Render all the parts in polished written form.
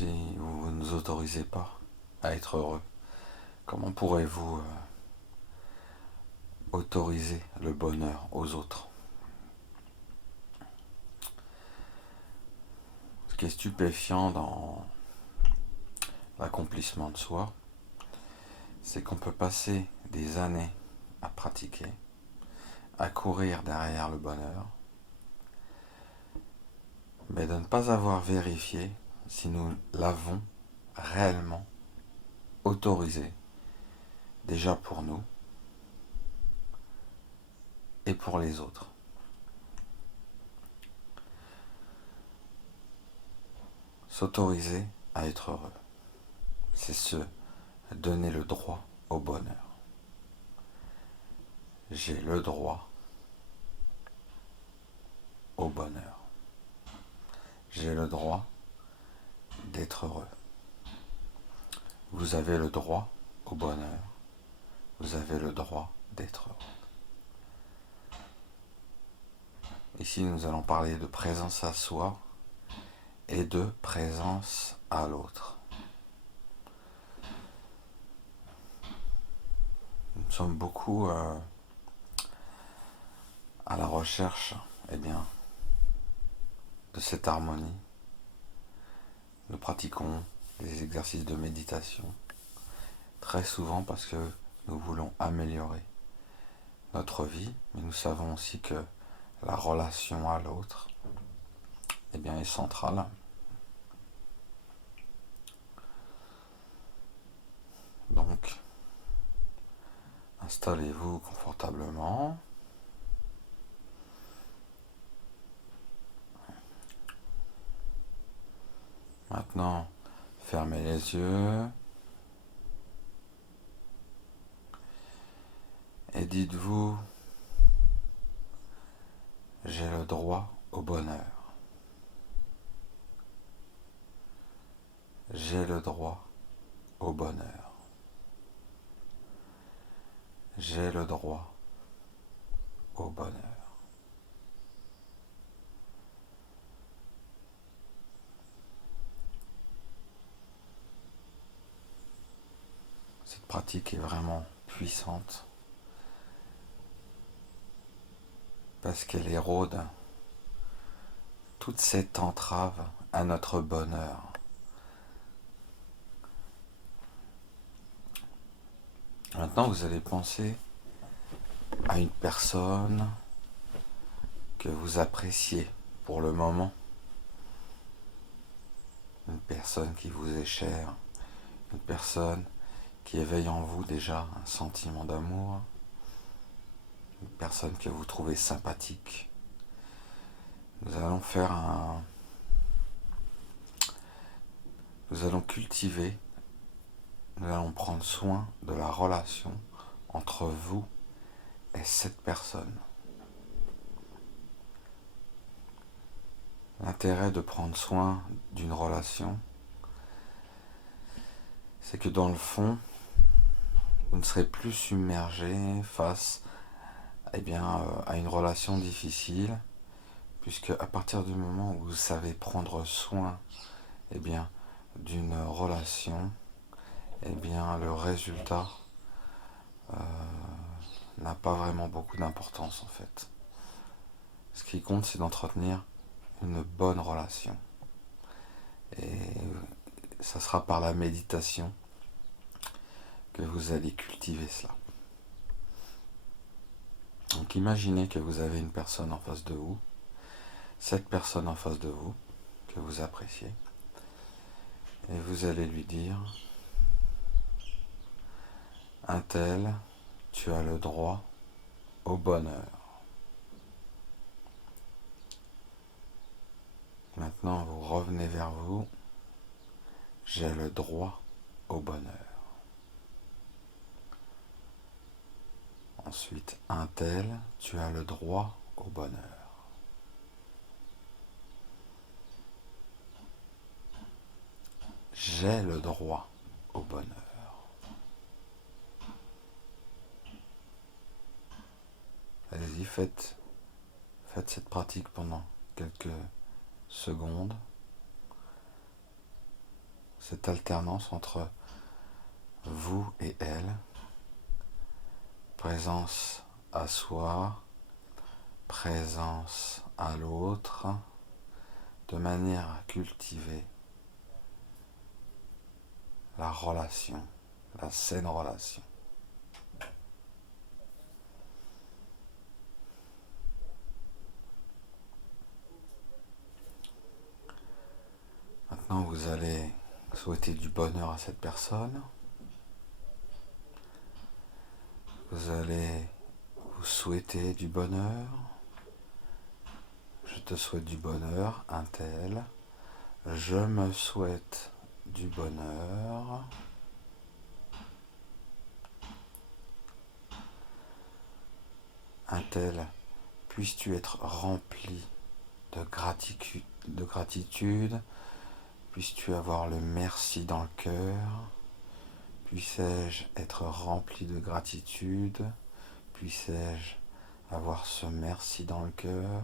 Si vous ne vous autorisez pas à être heureux, comment pourrez-vous autoriser le bonheur aux autres? Ce qui est stupéfiant dans l'accomplissement de soi, c'est qu'on peut passer des années à pratiquer, à courir derrière le bonheur, mais de ne pas avoir vérifié si nous l'avons réellement autorisé, déjà pour nous et pour les autres. S'autoriser à être heureux, c'est se donner le droit au bonheur. J'ai le droit au bonheur. J'ai le droit d'être heureux. Vous avez le droit au bonheur. Vous avez le droit d'être heureux. Ici, nous allons parler de présence à soi et de présence à l'autre. Nous sommes beaucoup à la recherche de cette harmonie. Nous pratiquons des exercices de méditation très souvent parce que nous voulons améliorer notre vie, mais nous savons aussi que la relation à l'autre est centrale. Donc, installez-vous confortablement. Maintenant, fermez les yeux et dites-vous, j'ai le droit au bonheur. J'ai le droit au bonheur. J'ai le droit au bonheur. Cette pratique est vraiment puissante parce qu'elle érode toute cette entrave à notre bonheur. Maintenant, vous allez penser à une personne que vous appréciez pour le moment, une personne qui vous est chère, une personne qui éveille en vous déjà un sentiment d'amour, une personne que vous trouvez sympathique. Nous allons nous allons cultiver, nous allons prendre soin de la relation entre vous et cette personne. L'intérêt de prendre soin d'une relation, c'est que dans le fond, vous ne serez plus submergé face à une relation difficile, puisque à partir du moment où vous savez prendre soin d'une relation, le résultat n'a pas vraiment beaucoup d'importance en fait. Ce qui compte, c'est d'entretenir une bonne relation. Et ça sera par la méditation que vous allez cultiver cela. Donc imaginez que vous avez une personne en face de vous, cette personne en face de vous, que vous appréciez, et vous allez lui dire, un tel, tu as le droit au bonheur. Maintenant, vous revenez vers vous, j'ai le droit au bonheur. Ensuite, un tel, tu as le droit au bonheur. J'ai le droit au bonheur. Allez-y, faites cette pratique pendant quelques secondes. cette alternance entre vous et elle, présence à soi, présence à l'autre, de manière à cultiver la relation, la saine relation. Maintenant, vous allez souhaiter du bonheur à cette personne. Vous allez vous souhaiter du bonheur. Je te souhaite du bonheur, un tel. Je me souhaite du bonheur. Un tel, puisses-tu être rempli de gratitude, puisses-tu avoir le merci dans le cœur, puissé-je être rempli de gratitude, puissé-je avoir ce merci dans le cœur.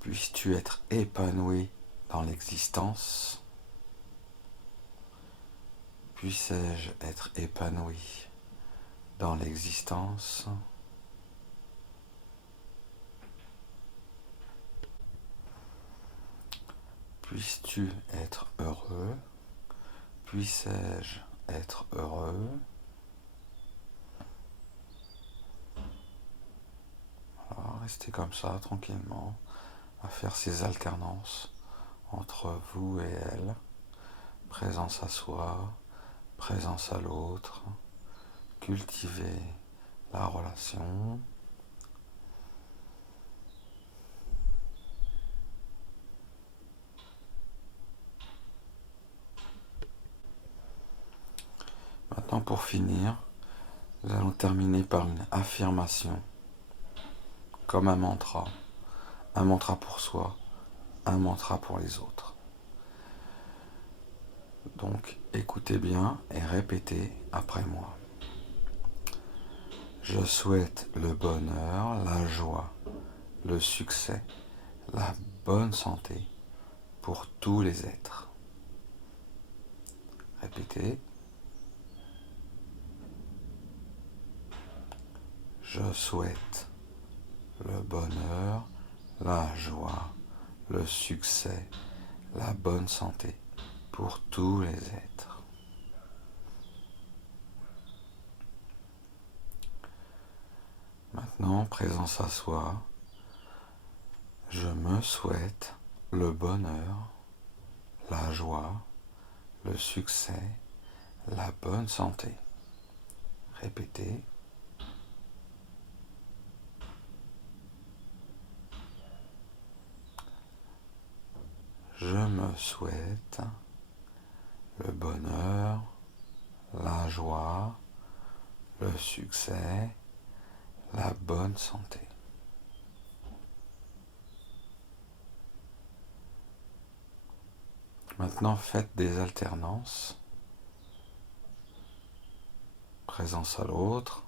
Puisses-tu être épanoui dans l'existence, puissé-je être épanoui dans l'existence. Puisses-tu être heureux, puissé-je être heureux. Alors, restez comme ça, tranquillement, à faire ces alternances entre vous et elle, présence à soi, présence à l'autre, cultiver la relation. Maintenant, pour finir, nous allons terminer par une affirmation, comme un mantra pour soi, un mantra pour les autres. Donc, écoutez bien et répétez après moi. Je souhaite le bonheur, la joie, le succès, la bonne santé pour tous les êtres. Répétez. Je souhaite le bonheur, la joie, le succès, la bonne santé pour tous les êtres. Maintenant, présence à soi, je me souhaite le bonheur, la joie, le succès, la bonne santé. Répétez. Je me souhaite le bonheur, la joie, le succès, la bonne santé. Maintenant, faites des alternances. Présence à l'autre.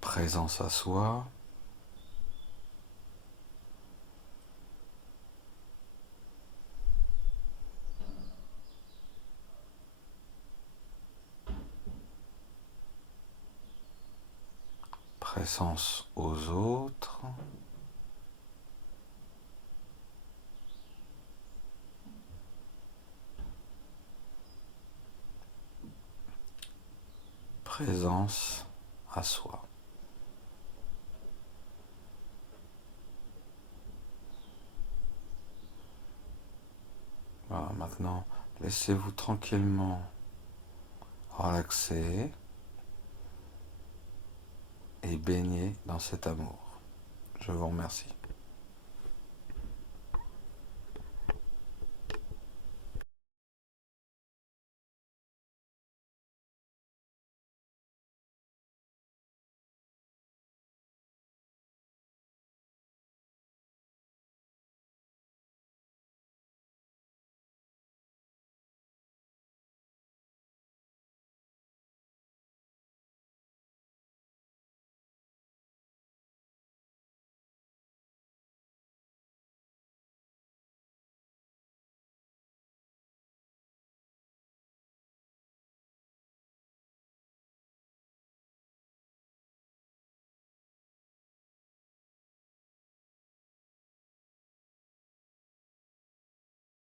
Présence à soi. Présence aux autres. Présence à soi. Voilà, maintenant, laissez-vous tranquillement relaxer et baigner dans cet amour. Je vous remercie.